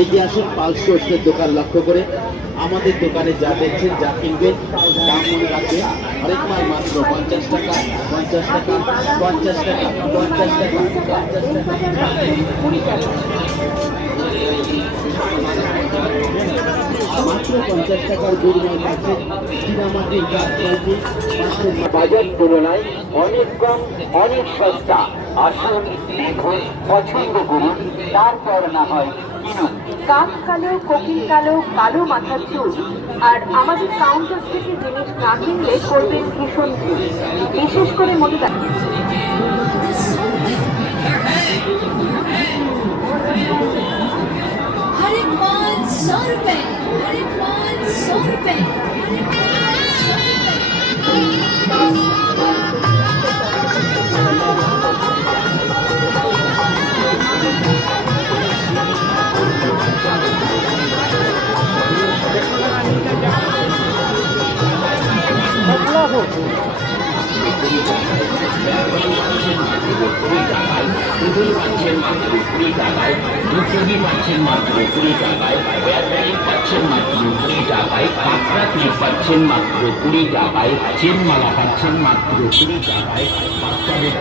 এগিয়ে আসুন পালস ওষুধের দোকান লক্ষ্য করে। আমাদের দোকানে যা দেখছেন, যা কিনবেন, দাম মনে রাখবেন। হরেক মাল মাত্র 50 টাকা, 50 টাকা, 50 টাকা, 50 টাকা, 50 টাকা, মাত্র 50 টাকার গুড়মাল পাচ্ছেন। চীনামাটির গাছ চলছে বাজার তুলনায় অনেক কম, অনেক সস্তা। আসুন, দেখুন, পছন্দ করুন, তারপর না হয় কিনুন। কাক কালো, কোকিল কালো, কালো মাথার চুল, আর আমাদের কাউন্টার থেকে জিনিস না কিনলে করবেন ভীষণ ভুল। বিশেষ করে মনে রাখবেন, हर एक माल 100 रुपए, हर एक माल 100 रुपए, हर एक माल 100 পুতুল পাচ্ছেন মাত্র 20 টাকায়, ধূপকাঠি পাচ্ছেন মাত্র 20 টাকায়, ব্যাটারি পাচ্ছেন মাত্র 20 টাকায়, পাত্রা ক্লিপ পাচ্ছেন মাত্র 20 টাকায়, চেনমালা পাচ্ছেন মাত্র 20 টাকায়, বাচ্চাদের